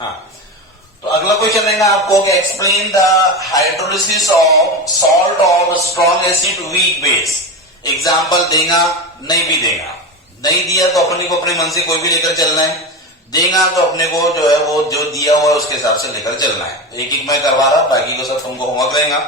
हाँ, तो अगला क्वेश्चन रहेगा आपको कि explain the hydrolysis of salt of strong acid weak base. Example देगा नहीं भी देगा, नहीं दिया तो अपने को अपने मन से कोई भी लेकर चलना है, देगा तो अपने को जो है वो जो दिया हुआ है उसके हिसाब से लेकर चलना है। एक एक मैं करवा रहा, बाकी को सब तुमको होमवर्क रहेगा,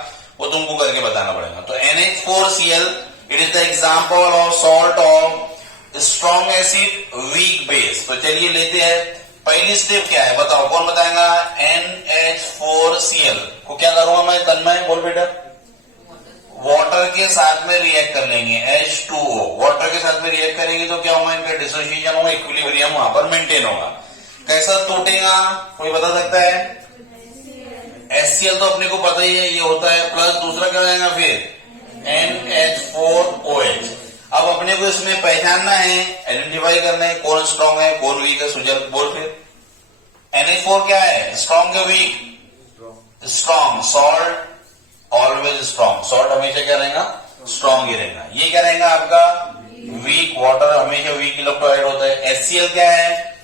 वो तुमको करके बताना पड़ेगा। तो NH4Cl it is the example of salt of strong acid weak base. तो चलिए लेते हैं, पहली स्टेप क्या है बताओ, कौन बताएगा? NH4Cl को क्या करूंगा मैं? तन्मय बोल बेटा। वाटर के साथ में रिएक्ट कर लेंगे, H2O वाटर के साथ में रिएक्ट करेंगे तो क्या होगा? इनका डिसोसिएशन होगा, इक्विलिब्रियम वहां पर मेंटेन होगा। कैसा टूटेगा कोई बता सकता है? HCl तो अपने को पता ही है ये होता है, प्लस दूसरा क्या हो जाएगा फिर NH4OH। अब अपने को इसमें पहचानना है, आइडेंटिफाई करना है कौन स्ट्रॉन्ग है कौन वीक है। सुजल बोल फिर। NH4 क्या है? स्ट्रॉन्ग या weak? Strong. Salt always strong, salt हमेशा क्या रहेगा? स्ट्रॉन्ग ही रहेगा। ये क्या रहेगा आपका? वीक। वाटर हमेशा वीक इलेक्ट्रोलाइट होता है। HCl क्या है?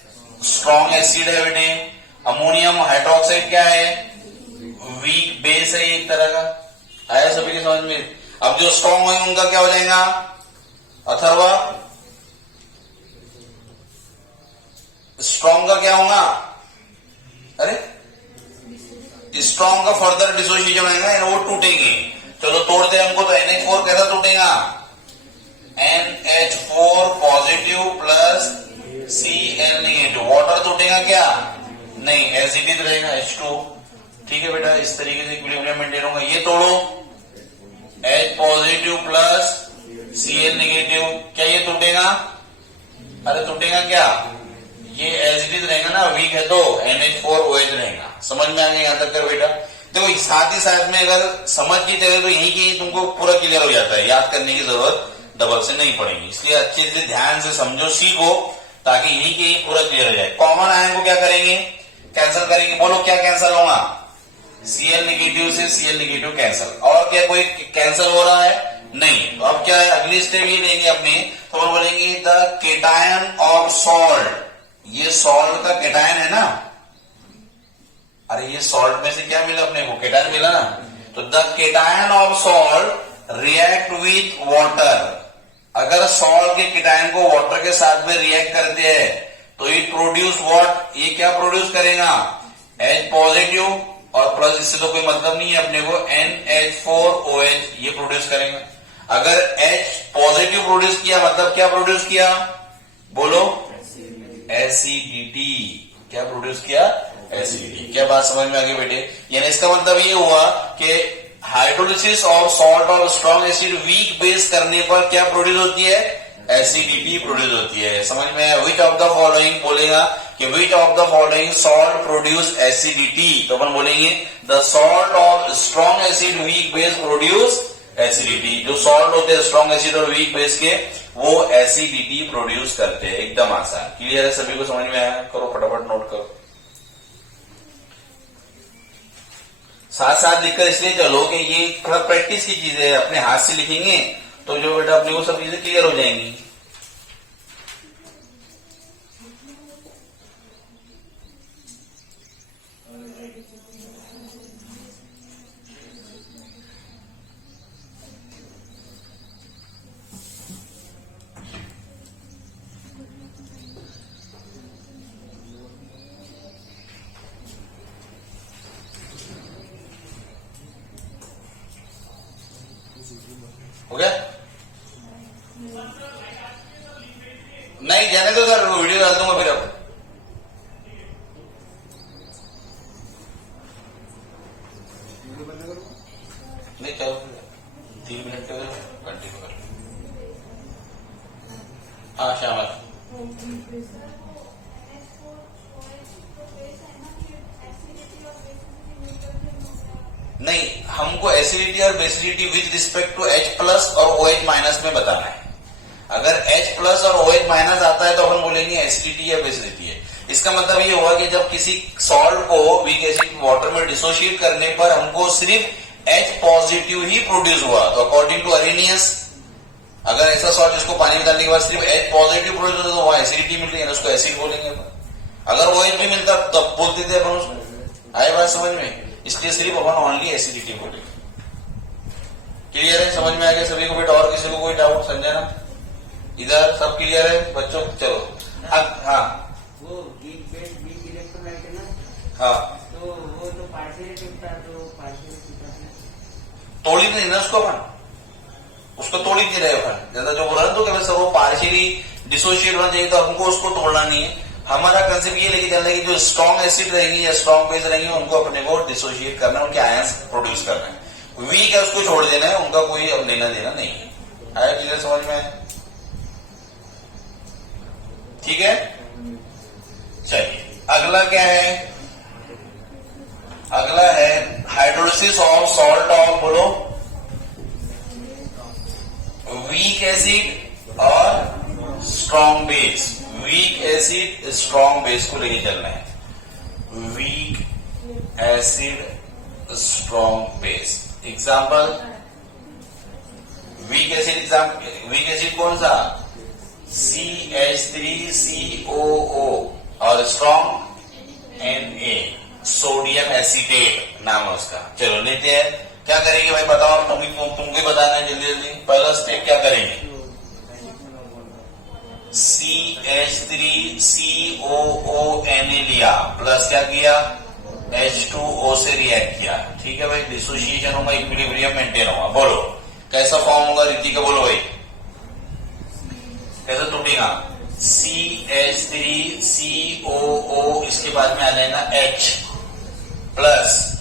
स्ट्रॉन्ग एसिड है बेटे। अमोनियम हाइड्रोक्साइड क्या है? वीक बेस है एक तरह का। आया सभी के समझ में? अब जो स्ट्रॉन्ग होंगे उनका क्या हो जाएगा? अथर्वा स्ट्रॉन्ग का क्या होगा? अरे स्ट्रॉन्ग का फर्दर डिसोसिएशन आएगा, वो टूटेंगे। चलो तोड़ते हैं हमको। तो NH4 कैसा टूटेगा? NH4 positive plus Cl negative. Water टूटेगा क्या? नहीं, एसिडिक रहेगा H2। ठीक है बेटा, इस तरीके से इक्विलिब्रियम मेंटेन होगा। ये तोड़ो, H positive plus Cl negative, क्या ये टूटेगा? अरे टूटेगा क्या? ये एसिडिक रहेगा ना, वीक है तो NH4OH रहेगा। समझ में आ गया यहां तक कर बेटा? देखो साथ ही साथ में अगर समझ की चले तो यही की तुमको पूरा क्लियर हो जाता है, याद करने की जरूरत डबल से नहीं पड़ेगी। इसलिए अच्छे से ध्यान से समझो, सीखो, ताकि यही के पूरा क्लियर हो जाए। कॉमन आयन को क्या करेंगे? कैंसिल करेंगे। बोलो क्या कैंसिल होगा? Cl नेगेटिव से Cl नेगेटिव कैंसिल। और क्या कोई कैंसिल हो रहा है? नहीं। तो अब क्या है, अगली स्टेप ये लेंगे अपने, तो हम बोलेंगे द केटायन ऑफ सॉल्ट। ये सॉल्ट का केटायन है ना, अरे ये सॉल्ट में से क्या मिला अपने को? केटायन मिला ना। तो the cation of salt react with water. अगर सॉल्ट के केटायन को वाटर के साथ में रिएक्ट करते हैं तो इट प्रोड्यूस व्हाट? ये क्या प्रोड्यूस करेगा? H पॉजिटिव और प्लस, इससे तो कोई मतलब नहीं है अपने को, NH4OH ये प्रोड्यूस करेगा। अगर H पॉजिटिव प्रोड्यूस किया मतलब क्या प्रोड्यूस किया? बोलो एसिडिटी। क्या प्रोड्यूस किया? एसिडिटी। क्या बात समझ में आ गई बेटे? यानी इसका मतलब ये हुआ कि हाइड्रोलिसिस ऑफ सॉल्ट और स्ट्रॉन्ग एसिड वीक बेस करने पर क्या प्रोड्यूस होती है? एसिडिटी प्रोड्यूस होती है। समझ में आया? विच ऑफ द फॉलोइंग बोलेगा कि which of the following salt produce acidity, तो अपन बोलेंगे the salt of strong acid weak base produce acidity. जो सॉल्ट होते हैं स्ट्रॉन्ग एसिड और वीक बेस के, वो एसिडिटी प्रोड्यूस करते हैं। एकदम आसान। क्लियर है? सभी को समझ में आया? करो फटाफट नोट करो। साथ साथ लिखकर इसलिए चलो कि ये थोड़ा प्रैक्टिस की चीज है, अपने हाथ से लिखेंगे तो जो बेटा अपने को सब चीजें क्लियर हो जाएंगी। हो गया? नहीं जाने दो सर, वीडियो डाल दूंगा फिर। अब नहीं चलो 3 मिनट के कंटिन्यू कर। हाँ श्यामल, नहीं हमको एसिडिटी और basicity with respect to H plus और OH माइनस में बताना है। अगर H प्लस और OH माइनस आता है तो हम बोलेंगे एसिडिटी या बेसिडिटी है। इसका मतलब ये हुआ कि जब किसी सॉल्ट को वीक एसिड वाटर में डिसोशिएट करने पर हमको सिर्फ H पॉजिटिव ही प्रोड्यूस हुआ, तो अकॉर्डिंग टू अरेनियस अगर ऐसा सॉल्ट जिसको पानी में डालने के बाद सिर्फ H पॉजिटिव प्रोड्यूस होता है तो वहां एसिडिटी मिल रही है, उसको एसिड बोलेंगे। अगर OH भी मिलता तब बोलते थे अपन उसको। आए बात समझ में? इसलिए सिर्फ अपन ओनली एसिडिटी बोले। क्लियर है? समझ में आ गया सभी को बेटा? और किसी को कोई डाउट? संजना इधर सब क्लियर है बच्चों? चलो अब हाँ वो वीक बेस वीक इलेक्ट्रोलाइट है ना, हाँ तो वो तो पार्शियल टूटता है, तो पार्शियल टूटा है। तोड़ी नहीं ना उसको अपन, उसको तोड़ी नहीं रहे अपन। जैसा जो बोला तो क्या सर वो पार्शियली डिसोशिएट होना चाहिए, तो हमको उसको तोड़ना नहीं है। हमारा कंसेप्ट ये लेके चलना है कि जो स्ट्रॉन्ग एसिड रहेंगी या स्ट्रॉन्ग बेस रहेंगी उनको अपने को डिसोशिएट करना है, उनके आयंस प्रोड्यूस करना है। वीक है उसको छोड़ देना है, उनका कोई अब लेना देना नहीं है। आया क्लियर समझ में? ठीक है, चलिए अगला क्या है? अगला है हाइड्रोलिसिस ऑफ सॉल्ट ऑफ, बोलो, वीक एसिड और strong base. Weak acid strong base को लेके चलना है। Weak acid strong base. Example, weak acid कौन सा? CH3COO और स्ट्रॉन्ग Na, सोडियम एसीटेट नाम है उसका। चलो लेते हैं, क्या करेंगे भाई बताओ? तुमको बताना है जल्दी जल्दी। पहला स्टेप क्या करेंगे? CH3COONA लिया, प्लस क्या किया? H2O से रिएक्ट किया। ठीक है भाई, डिसोसिएशन होगा, इक्विलिब्रियम मेंटेन होगा। बोलो कैसा फॉर्म होगा रितिका? बोलो भाई कैसे टूटेगा? CH3COO, इसके बाद में आ जाएगा H प्लस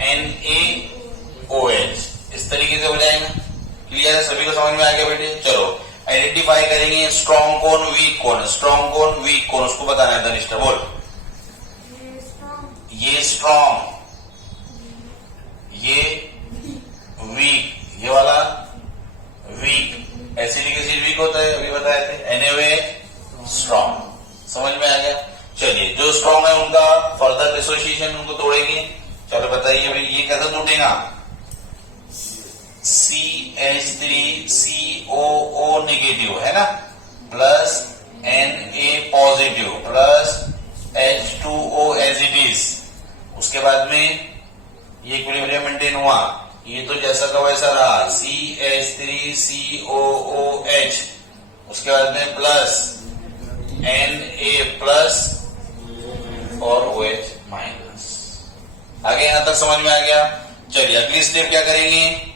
NaOH, इस तरीके से हो जाएगा। क्लियर है? सभी को समझ में आ गया बेटे? चलो आइडेंटिफाई करेंगे स्ट्रॉन्ग कौन, वीक कौन। स्ट्रॉन्ग कौन, वीक कौन, उसको बताना है। धनिष्ठा बोल। ये स्ट्रॉन्ग, ये वीक, ये वाला वीक। एसिडिक एसिड वीक होता है, अभी बताए थे। NaOH strong. समझ में आ गया? चलिए जो स्ट्रॉन्ग है उनका फर्दर डिसोसिएशन उनको तोड़ेंगे। चलो बताइए भाई ये कैसे टूटेगा? CH3COO नेगेटिव है ना, plus Na positive plus H2O as it is. उसके बाद में ये इक्विलिब्रियम मेंटेन हुआ, ये तो जैसा का वैसा रहा, CH3COOH। उसके बाद में प्लस Na प्लस और OH माइनस। आगे यहां तक समझ में आ गया? चलिए अगली स्टेप क्या करेंगे?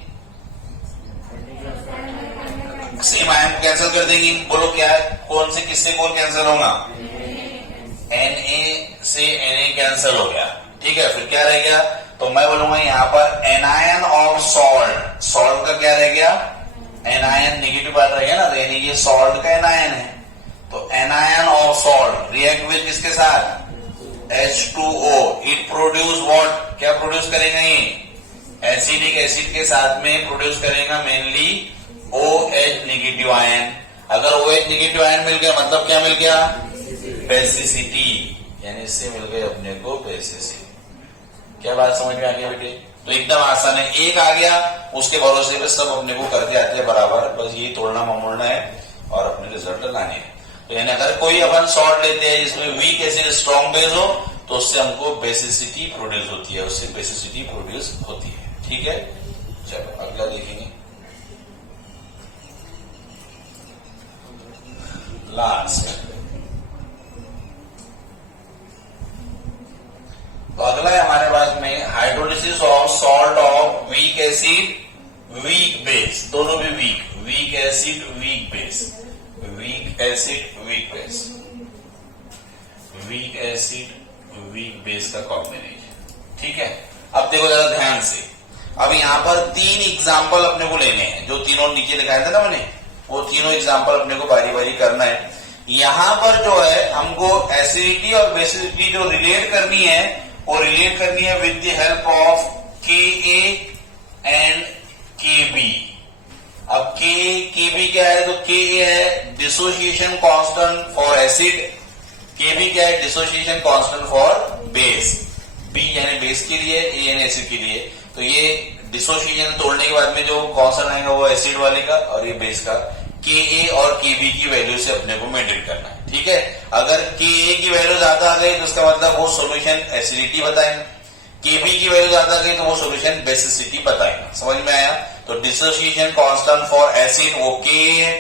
सेम आयन कैंसिल कर देंगे। बोलो क्या है? कौन से किससे कौन कैंसिल होगा? Na से Na कैंसिल हो गया। ठीक है, फिर क्या रह गया? तो मैं बोलूंगा यहाँ पर एनायन और सॉल्ट। सॉल्ट का क्या रह गया? एनायन नेगेटिव पार्ट रह गया ना, तो यानी ये सॉल्ट का एनायन है। तो एनायन और सॉल्ट रिएक्ट विद किसके साथ? H2O। It produce what? क्या प्रोड्यूस करेगा ये? एसिडिक एसिड के साथ में प्रोड्यूस करेगा मेनली OH नेगेटिव आयन। अगर OH नेगेटिव आयन मिल गया मतलब क्या मिल गया? बेसिसिटी, यानी इससे मिल गई अपने को बेसिसिटी। क्या बात समझ में आ गया बेटे? तो एकदम आसान है, एक आ गया उसके भरोसे पे सब अपने को करते आते हैं बराबर। बस ये तोड़ना ममोड़ना है और अपने रिजल्ट लाने हैं। तो यानी अगर कोई अपन सॉल्ट लेते हैं जिसमें वीक एसिड स्ट्रॉन्ग बेस हो तो उससे हमको बेसिसिटी प्रोड्यूस होती है, उससे बेसिसिटी प्रोड्यूस होती है। ठीक है, चलो अगला देखेंगे। लास्ट, तो अगला है हमारे पास में hydrolysis of salt of weak acid weak base. दोनों भी week acid weak base, week acid weak base, week acid weak base का कॉम्बिनेशन। ठीक है, अब देखो जरा ध्यान से। अब यहां पर 3 एग्जाम्पल अपने को लेने हैं, जो तीनों नीचे दिखाए थे ना मैंने, वो तीनों एग्जाम्पल अपने को बारी बारी करना है। यहां पर जो है हमको एसिडिटी और बेसिसिटी जो रिलेट करनी है वो रिलेट करनी है with the help of Ka and Kb। अब Kb क्या है? तो Ka है dissociation constant for acid, Kb क्या है? Dissociation constant for base. B यानी बेस के लिए, A यानी एसिड के लिए। तो ये डिसोसिएशन तोड़ने के बाद में जो कांस्टेंट आएगा वो एसिड वाले का और ये बेस का Ka और Kb की वैल्यू से अपने को मेंटेन करना है। ठीक है, अगर Ka की वैल्यू ज्यादा आ गई तो उसका मतलब वो सॉल्यूशन एसिडिटी बताएगा, Kb की वैल्यू ज्यादा आ गई तो वो सॉल्यूशन बेसिसिटी बताएगा। समझ में आया? तो डिसोसिएशन कांस्टेंट फॉर एसिड वो Ka है,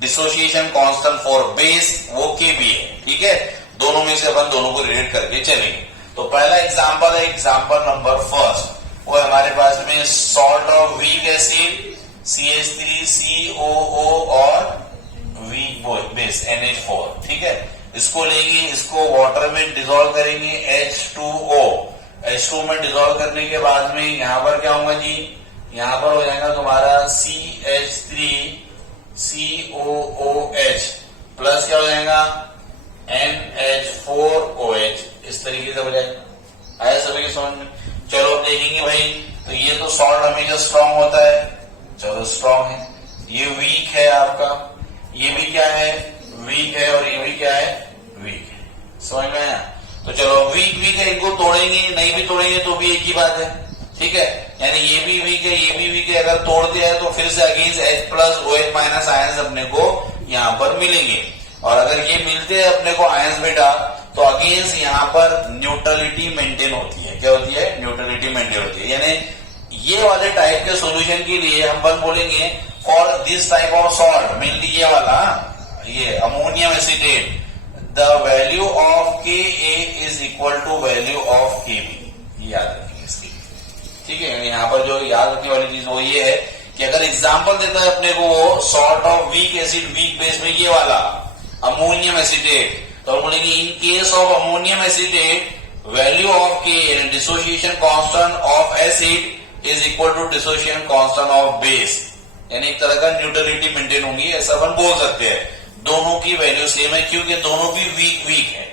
डिसोसिएशन कांस्टेंट फॉर बेस वो Kb है। ठीक है, दोनों में से अपन दोनों को रिलेट करके चलेंगे। तो पहला एग्जांपल है एग्जांपल नंबर फर्स्ट, वो हमारे पास में salt of weak acid CH3COO और वीक बेस NH4। ठीक है, इसको लेंगे, इसको वाटर में डिसॉल्व करेंगे H2O। H2 में डिसॉल्व करने के बाद में यहां पर क्या होगा जी, यहां पर हो जाएगा तुम्हारा CH3COOH प्लस क्या हो जाएगा NH4OH। इस तरीके से हो जाएगा। आया सभी के समझ में? चलो अब देखेंगे भाई, तो ये तो सॉल्ट हमेशा स्ट्रांग होता है, चलो स्ट्रांग है। ये वीक है आपका, ये भी क्या है वीक है, और ये भी क्या है वीक है। समझ में आया? तो चलो वीक वीक है, इनको तोड़ेंगे, नहीं भी तोड़ेंगे तो भी एक ही बात है। ठीक है, यानी ये भी वीक है, ये भी वीक है, अगर तोड़ दिया है तो फिर से against H plus OH minus ions अपने को यहाँ पर मिलेंगे। और अगर ये मिलते हैं अपने को आयंस बेटा, तो अगेंस्ट यहाँ पर न्यूट्रलिटी मेंटेन होती है। क्या होती है? न्यूट्रलिटी मेंटेन होती है। यानी ये वाले टाइप के सॉल्यूशन के लिए हम बन बोलेंगे for this type of salt, mainly ये वाला, ये ammonium acetate, the value of Ka is equal to value of Kb। याद रखिए इसकी। ठीक है, यहाँ पर जो याद रखने वाली चीज वो ये है कि अगर एग्जाम्पल देता है अपने को वो salt of weak acid weak base में ये वाला अमोनियम एसिटेट, तो हम बोलेंगे in case of ammonium acetate value of K dissociation constant of acid is equal to dissociation constant of base. यानी एक तरह का न्यूट्रलिटी मेंटेन होगी, ऐसा अपन बोल सकते हैं। दोनों की वैल्यू सेम है क्योंकि दोनों भी वीक वीक है।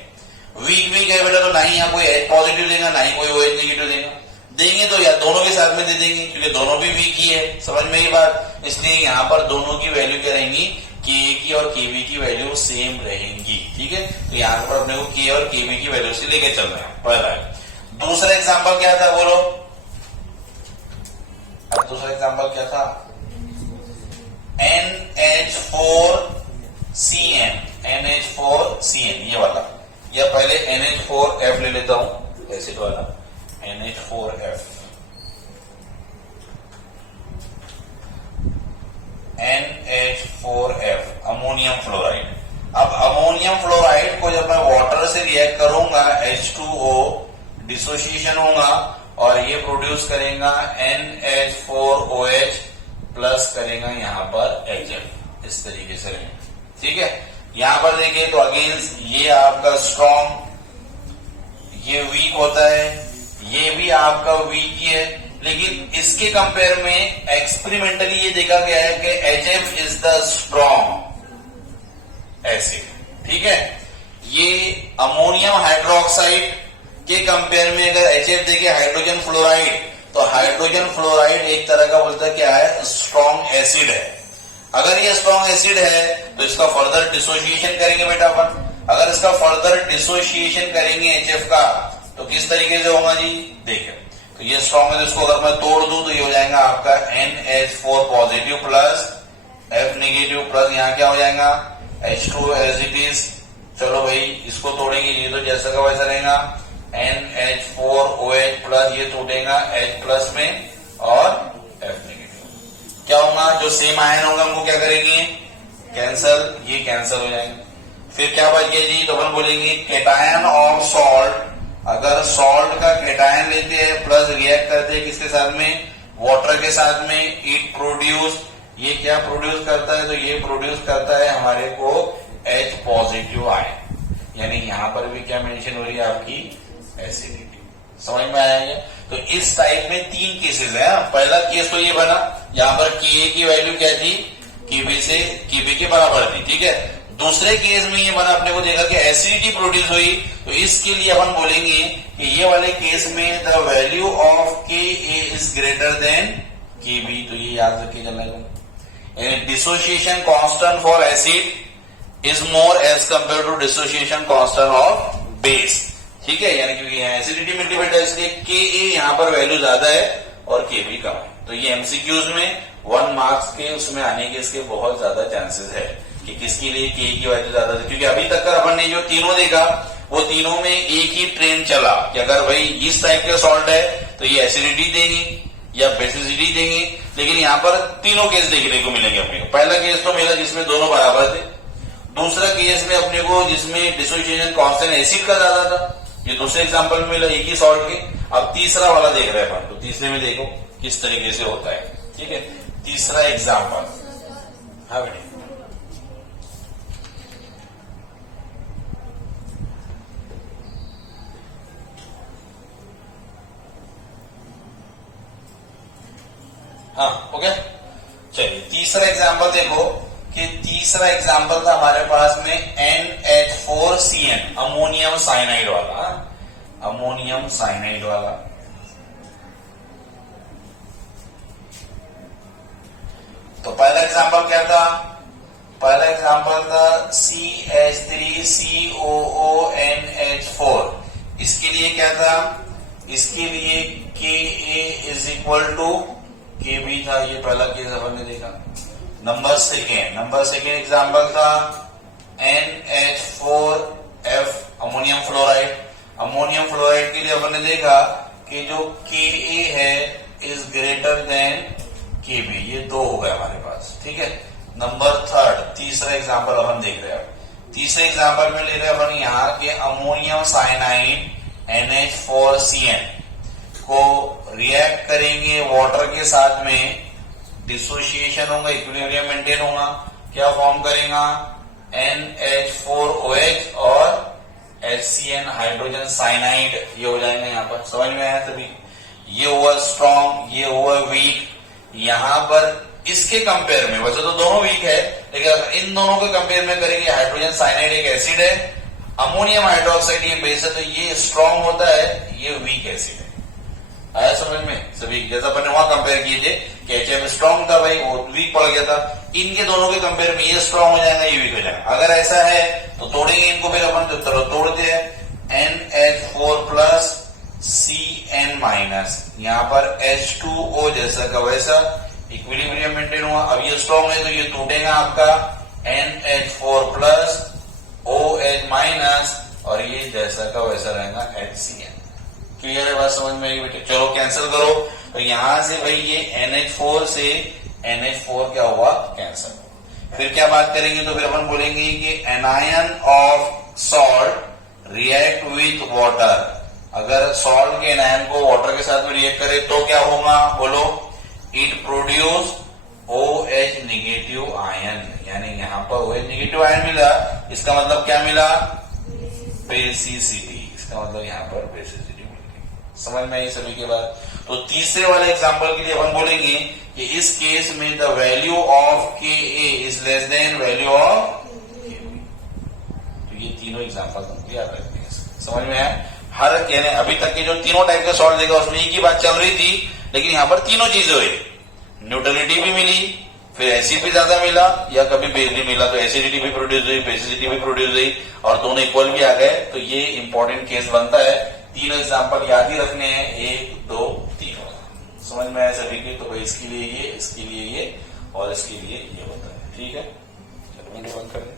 वीक वीक है बेटा, तो ना ही यहाँ कोई H पॉजिटिव देगा ना ही कोई OH नेगेटिव देगा। देंगे तो या दोनों के साथ में दे देंगे क्योंकि दोनों भी वीक ही है। समझ में ये बात? इसलिए यहाँ पर दोनों की वैल्यू क्या रहेंगी, Ka की और Kb की वैल्यू सेम रहेंगी। ठीक है, तो यहाँ पर अपने को K और Kb की वैल्यू से लेके चल रहे हैं। पहला है। दूसरा एग्जांपल क्या था बोलो? अब दूसरा एग्जांपल क्या था? NH4CN ये वाला, या पहले NH4F ले लेता हूं, एसिड वाला NH4F, NH4F अमोनियम फ्लोराइड। अब अमोनियम फ्लोराइड को जब मैं वाटर से रिएक्ट करूंगा H2O डिसोसिएशन होगा और ये प्रोड्यूस करेगा NH4OH प्लस करेगा यहाँ पर HF। इस तरीके से रहेगा। ठीक है, यहाँ पर देखिए तो अगेंस्ट ये आपका स्ट्रॉन्ग, ये वीक होता है, ये भी आपका वीक ही है, लेकिन इसके कंपेयर में एक्सपेरिमेंटली ये देखा गया है कि HF is the strong acid. ठीक है, ये अमोनियम हाइड्रोक्साइड के कंपेयर में अगर HF देखे हाइड्रोजन फ्लोराइड, तो हाइड्रोजन फ्लोराइड एक तरह का बोलता है क्या है, स्ट्रॉन्ग एसिड है। अगर ये स्ट्रॉन्ग एसिड है तो इसका फर्दर डिसोसिएशन करेंगे बेटा अपन। अगर इसका फर्दर डिसोसिएशन करेंगे HF का तो किस तरीके से होगा जी, देखिए तो ये स्ट्रॉन्ग है, तो इसको अगर मैं तोड़ दूं तो ये हो जाएगा आपका NH4 positive plus F negative plus यहाँ क्या हो जाएगा H2 एज इट इज। चलो भाई इसको तोड़ेंगे, ये तो जैसा का वैसा रहेगा NH4OH प्लस ये टूटेगा H प्लस में और F नेगेटिव। क्या होगा, जो सेम आयन होगा हमको क्या करेंगे, कैंसल, ये कैंसल हो जाएंगे। फिर क्या बच गया जी, तो अपन बोलेंगे केटायन ऑफ सॉल्ट। अगर सॉल्ट का केटायन लेते हैं प्लस रिएक्ट करते हैं किसके साथ में, वाटर के साथ में, इट प्रोड्यूस, ये क्या प्रोड्यूस करता है, तो ये प्रोड्यूस करता है हमारे को H पॉजिटिव आयन। यानी यहां पर भी क्या मेंशन हो रही है आपकी एसिडिटी। समझ में आया है? तो इस टाइप में तीन केसेस है। पहला केस तो ये बना, यहाँ पर Ka की वैल्यू क्या थी, Kb के बराबर थी। ठीक है, दूसरे केस में ये बना, अपने को देखा कि एसिडिटी प्रोड्यूस हुई, तो इसके लिए अपन बोलेंगे कि ये वाले केस में the value of Ka is greater than Kb। तो ये याद रखिए चलना है, dissociation constant for acid is more as compare to dissociation constant of base. ठीक है, यानी क्योंकि यहाँ एसिडिटी मिलती बेटा, इसलिए Ka यहाँ पर वैल्यू ज्यादा है और Kb कम है। तो ये एमसीक्यूज में 1 मार्क्स के उसमें आने के इसके बहुत ज्यादा चांसेस है कि किसके लिए के की वैल्यू ज्यादा थी, क्योंकि अभी तक का अपन ने जो तीनों देखा वो तीनों में एक ही ट्रेंड चला कि अगर भाई इस टाइप के सॉल्ट है तो ये एसिडिटी देंगे या बेसिसिटी देंगे, लेकिन यहाँ पर तीनों केस देखने को मिलेंगे अपने को। पहला केस तो मिला जिसमें दोनों बराबर थे, दूसरा केस में अपने को जिसमें डिसोसिएशन कांस्टेंट एसिड का ज्यादा था, ये दूसरे एग्जांपल में मिला एक ही सॉल्ट के। अब तीसरा वाला देख रहे हैं अपन, तो तीसरे में देखो किस तरीके से होता है। ठीक है, तीसरा एग्जांपल, हाँ बेटे, हाँ हो गया। चलिए तीसरा एग्जांपल देखो कि तीसरा एग्जांपल था हमारे पास में NH4CN, अमोनियम साइनाइड वाला, अमोनियम साइनाइड वाला। तो पहला एग्जांपल क्या था, पहला एग्जांपल था CH3COONH4। इसके लिए क्या था, इसके लिए Ka is equal to Kb था, ये पहला केस अपन ने देखा। नंबर सेकेंड एग्जांपल था NH4F, ammonium fluoride. Ammonium fluoride के लिए अपन ने देखा कि जो Ka है इज ग्रेटर देन Kb, ये दो हो गए हमारे पास। ठीक है, नंबर थर्ड, तीसरा एग्जांपल अपन देख रहे हैं। तीसरे एग्जांपल में ले रहे हैं अपन यहाँ के अमोनियम साइनाइड NH4CN को रिएक्ट करेंगे वाटर के साथ में, डिसोसिएशन होगा, इक्विलिब्रियम मेंटेन होगा, क्या फॉर्म करेगा NH4OH और HCN हाइड्रोजन साइनाइड, ये हो जाएंगे यहाँ पर। समझ में आया सभी? ये हुआ स्ट्रॉन्ग, ये हुआ वीक। यहाँ पर इसके कंपेयर में, वैसे तो दोनों वीक है, लेकिन इन दोनों के कंपेयर में करेंगे, हाइड्रोजन साइनाइड एक एसिड है, अमोनियम हाइड्रोक्साइड ये बेस है, तो ये स्ट्रॉन्ग होता है, ये वीक एसिड है। आया समझ में सभी? जैसा अपन ने वहां कंपेयर किए थे कि HF स्ट्रॉन्ग था भाई, वो वीक पड़ गया था, इनके दोनों के कंपेयर में ये स्ट्रॉन्ग हो जाएगा, ये वीक हो जाएगा। अगर ऐसा है तो तोड़ेंगे इनको, फिर अपन तोड़ते हैं NH4 CN माइनस, यहाँ पर H2O जैसा का वैसा, इक्विलिब्रियम मेंटेन हुआ। अब ये स्ट्रॉन्ग है तो ये टूटेगा आपका NH4 OH माइनस, और ये जैसा का वैसा रहेगा HCN। क्लियर है बात? समझ में आई बेटे? चलो कैंसिल करो, तो यहां से भाई ये NH4 से NH4 क्या हुआ, कैंसिल। फिर क्या बात करेंगे, तो फिर अपन बोलेंगे कि anion of salt react with water. अगर सॉल्ट के एनायन को वाटर के साथ में रिएक्ट करे तो क्या होगा, बोलो, it produce OH negative ion, यानी यहाँ पर OH नेगेटिव आयन मिला, इसका मतलब क्या मिला, बेसिसिटी। इसका मतलब यहाँ पर बेसिसिटी। समझ में आई सभी के बाद? तो तीसरे वाले एग्जांपल के लिए अपन बोलेंगे कि इस केस में the value of Ka is less than value of Kb। तो ये तीनों एग्जांपल तुमको याद रखने हैं। समझ में आया? हर कहने अभी तक के जो तीनों टाइप का सॉल्ट देखा उसमें एक ही बात चल रही थी, लेकिन यहाँ पर तीनों चीजें हुई, न्यूट्रलिटी भी मिली, फिर एसिड भी ज्यादा मिला या कभी बेस भी मिला, तो एसिडिटी भी प्रोड्यूस हुई, बेसिसिटी भी प्रोड्यूस हुई, और दोनों इक्वल भी आ गए। तो ये इंपॉर्टेंट केस बनता है। तीनों एग्जांपल याद ही रखने हैं, 1 2 3। समझ में आया सभी के? तो भाई इसके लिए ये, इसके लिए ये, और इसके लिए ये होता है। ठीक है, चलो बंद कर दे।